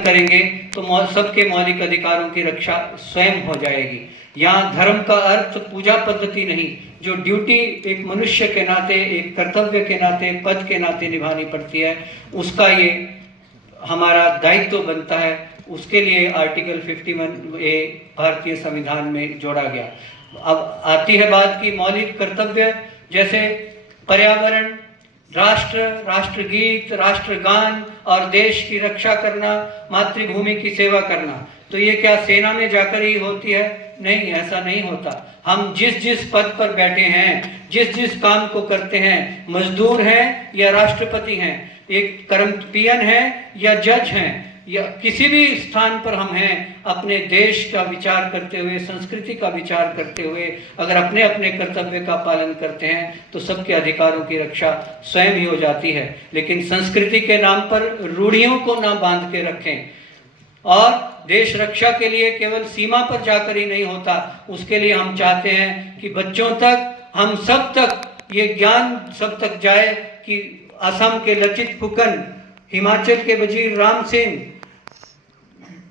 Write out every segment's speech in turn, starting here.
पालन करेंगे तो सबके मौलिक अधिकारों की रक्षा स्वयं हो जाएगी। यहाँ धर्म का अर्थ पूजा पद्धति नहीं, जो ड्यूटी एक मनुष्य के नाते, एक कर्तव्य के नाते, पद के नाते निभानी पड़ती है, उसका ये हमारा दायित्व बनता है। उसके लिए आर्टिकल 51A भारतीय संविधान में जोड़ा गया। अब आती है बात की मौलिक कर्तव्य, जैसे पर्यावरण, राष्ट्र, राष्ट्रगीत, राष्ट्रगान और देश की रक्षा करना, मातृभूमि की सेवा करना। तो ये क्या सेना में जाकर ही होती है? नहीं, ऐसा नहीं होता। हम जिस जिस पद पर बैठे हैं, जिस जिस काम को करते हैं, मजदूर हैं या राष्ट्रपति हैं, एक कर्मपियन है या जज हैं, या किसी भी स्थान पर हम हैं, अपने देश का विचार करते हुए, संस्कृति का विचार करते हुए अगर अपने अपने कर्तव्य का पालन करते हैं तो सबके अधिकारों की रक्षा स्वयं ही हो जाती है। लेकिन संस्कृति के नाम पर रूढ़ियों को ना बांध के रखें। और देश रक्षा के लिए केवल सीमा पर जाकर ही नहीं होता, उसके लिए हम चाहते हैं कि बच्चों तक, हम सब तक ये ज्ञान सब तक जाए कि असम के लचित फुकन, हिमाचल के वजीर राम सिंह,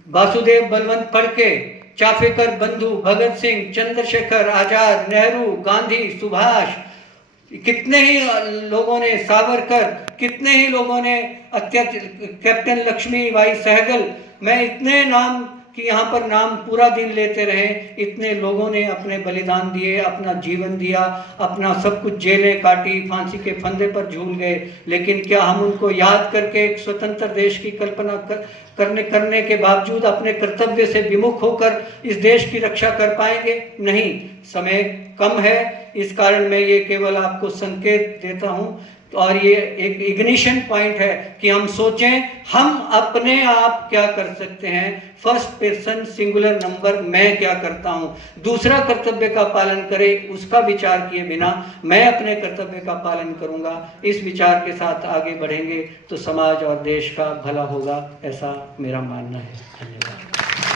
वासुदेव बलवंत फड़के, चाफेकर बंधु, भगत सिंह, चंद्रशेखर आजाद, नेहरू, गांधी, सुभाष, कितने ही लोगों ने, सावरकर, कितने ही लोगों ने, कैप्टन लक्ष्मी बाई सहगल, मैं इतने नाम कि यहाँ पर नाम पूरा दिन लेते रहे, इतने लोगों ने अपने बलिदान दिए, अपना जीवन दिया, अपना सब कुछ जेलें काटी, फांसी के फंदे पर झूल गए। लेकिन क्या हम उनको याद करके एक स्वतंत्र देश की कल्पना करने के बावजूद अपने कर्तव्य से विमुख होकर इस देश की रक्षा कर पाएंगे? नहीं, समय कम है। इस कारण मैं ये केवल आपको संकेत देता हूँ और ये एक इग्निशन पॉइंट है कि हम सोचें हम अपने आप क्या कर सकते हैं। फर्स्ट पर्सन सिंगुलर नंबर, मैं क्या करता हूं, दूसरा कर्तव्य का पालन करे, उसका विचार किए बिना मैं अपने कर्तव्य का पालन करूंगा। इस विचार के साथ आगे बढ़ेंगे तो समाज और देश का भला होगा, ऐसा मेरा मानना है। धन्यवाद।